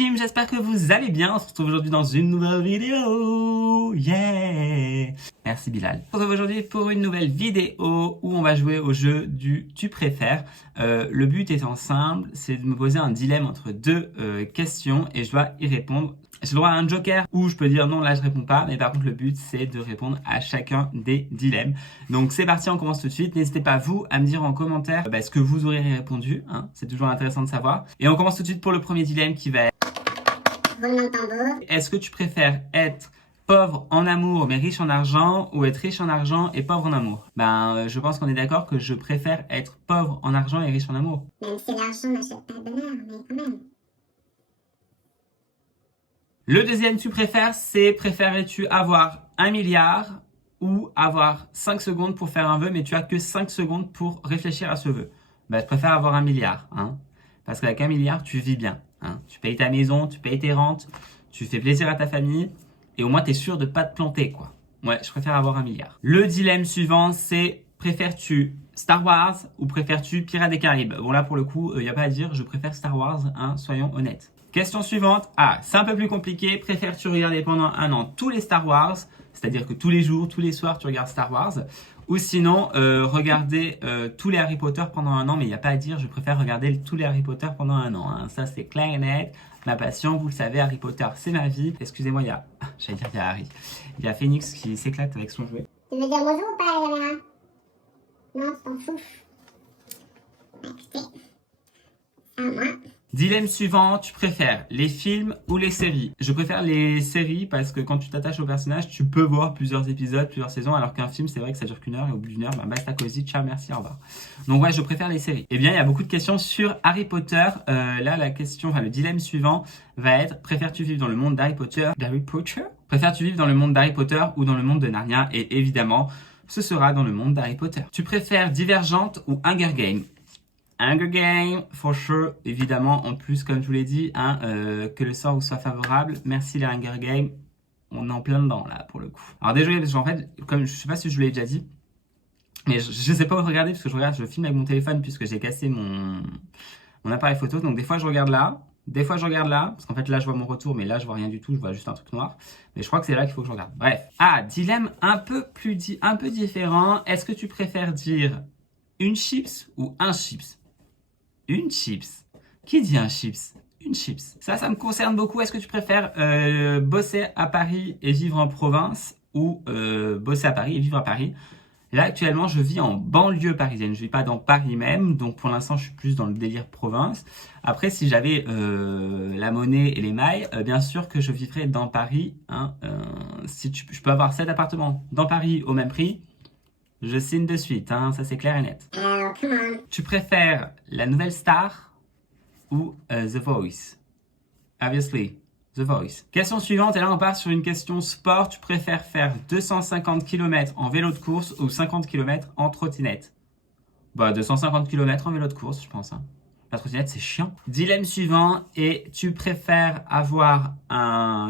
team, j'espère que vous allez bien. On se retrouve aujourd'hui dans une nouvelle vidéo. Yeah! Merci Bilal. On se retrouve aujourd'hui pour une nouvelle vidéo où on va jouer au jeu du tu préfères. Le but étant simple, c'est de me poser un dilemme entre deux questions et je dois y répondre. J'ai le droit à un joker où je peux dire non, là je réponds pas, mais par contre le but c'est de répondre à chacun des dilemmes. Donc c'est parti, on commence tout de suite. N'hésitez pas vous à me dire en commentaire ce que vous aurez répondu, hein. C'est toujours intéressant de savoir. Et on commence tout de suite pour le premier dilemme qui va être... Est-ce que tu préfères être pauvre en amour mais riche en argent ou être riche en argent et pauvre en amour? Je pense qu'on est d'accord que je préfère être pauvre en argent et riche en amour. Même si l'argent n'achète pas le bonheur, mais quand même. Le deuxième tu préfères, c'est préférerais-tu avoir 1 milliard ou avoir 5 secondes pour faire un vœu, mais tu as que 5 secondes pour réfléchir à ce vœu? Je préfère avoir 1 milliard, hein, parce qu'avec 1 milliard, tu vis bien. Hein. Tu payes ta maison, tu payes tes rentes, tu fais plaisir à ta famille, et au moins tu es sûr de ne pas te planter, quoi. Ouais, je préfère avoir 1 milliard. Le dilemme suivant, c'est préfères-tu Star Wars ou préfères-tu Pirates des Caraïbes? Bon là, pour le coup, il n'y a pas à dire, je préfère Star Wars, hein, soyons honnêtes. Question suivante. Ah, c'est un peu plus compliqué. Préfères-tu regarder pendant 1 an tous les Star Wars, c'est-à-dire que tous les jours, tous les soirs, tu regardes Star Wars, ou sinon regarder tous les Harry Potter pendant 1 an, mais il n'y a pas à dire, je préfère regarder tous les Harry Potter pendant 1 an. Hein. Ça, c'est clair et net. Ma passion, vous le savez, Harry Potter, c'est ma vie. Excusez-moi, il y a Harry. Il y a Phoenix qui s'éclate avec son jouet. Tu veux dire bonjour ou pas à la caméra? Non, tu t'en fous. Écoutez, c'est à moi. Dilemme suivant, tu préfères les films ou les séries? Je préfère les séries parce que quand tu t'attaches au personnage, tu peux voir plusieurs épisodes, plusieurs saisons, alors qu'un film, c'est vrai que ça dure qu'1 heure et au bout d'1 heure, basta cosy, ciao, merci, au revoir. Donc ouais, je préfère les séries. Eh bien, il y a beaucoup de questions sur Harry Potter. Là, le dilemme suivant va être, préfères-tu vivre dans le monde d'Harry Potter? Préfères-tu vivre dans le monde d'Harry Potter ou dans le monde de Narnia? Et évidemment, ce sera dans le monde d'Harry Potter. Tu préfères Divergente ou Hunger Games? Hunger Games, for sure, évidemment, en plus, comme je vous l'ai dit, hein, que le sort vous soit favorable. Merci les Hunger Games, on est en plein dedans, là, pour le coup. Alors désolé, parce qu'en fait, comme je sais pas si je vous l'ai déjà dit, mais je sais pas où regarder, parce que je filme avec mon téléphone, puisque j'ai cassé mon appareil photo, donc des fois je regarde là, des fois je regarde là, parce qu'en fait là je vois mon retour, mais là je vois rien du tout, je vois juste un truc noir, mais je crois que c'est là qu'il faut que je regarde. Bref. Ah, dilemme un peu différent, est-ce que tu préfères dire une chips ou un chips? Une chips. Qui dit un chips? Une chips. Ça me concerne beaucoup. Est-ce que tu préfères bosser à Paris et vivre en province ou bosser à Paris et vivre à Paris? Là, actuellement, je vis en banlieue parisienne. Je vis pas dans Paris même. Donc, pour l'instant, je suis plus dans le délire province. Après, si j'avais la monnaie et les mailles, bien sûr que je vivrais dans Paris. Hein, je peux avoir 7 appartements dans Paris au même prix. Je signe de suite, hein, ça c'est clair et net. Come on. Tu préfères la nouvelle star ou The Voice? Obviously, The Voice. Question suivante, et là on part sur une question sport. Tu préfères faire 250 km en vélo de course ou 50 km en trottinette? 250 km en vélo de course, je pense. Hein. La trottinette, c'est chiant. Dilemme suivant, et tu préfères avoir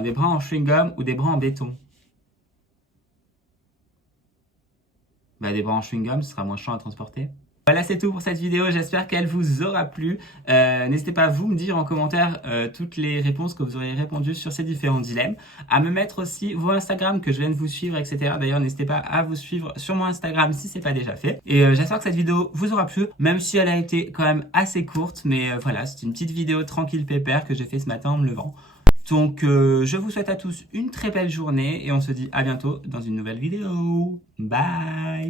des bras en chewing-gum ou des bras en béton? Des bras en chewing-gum, ce sera moins chiant à transporter. Voilà, c'est tout pour cette vidéo. J'espère qu'elle vous aura plu. N'hésitez pas à vous me dire en commentaire toutes les réponses que vous aurez répondu sur ces différents dilemmes. À me mettre aussi vos Instagram que je viens de vous suivre, etc. D'ailleurs, n'hésitez pas à vous suivre sur mon Instagram si ce n'est pas déjà fait. Et j'espère que cette vidéo vous aura plu, même si elle a été quand même assez courte. Mais voilà, c'est une petite vidéo tranquille pépère que j'ai fait ce matin en me levant. Donc, je vous souhaite à tous une très belle journée et on se dit à bientôt dans une nouvelle vidéo. Bye!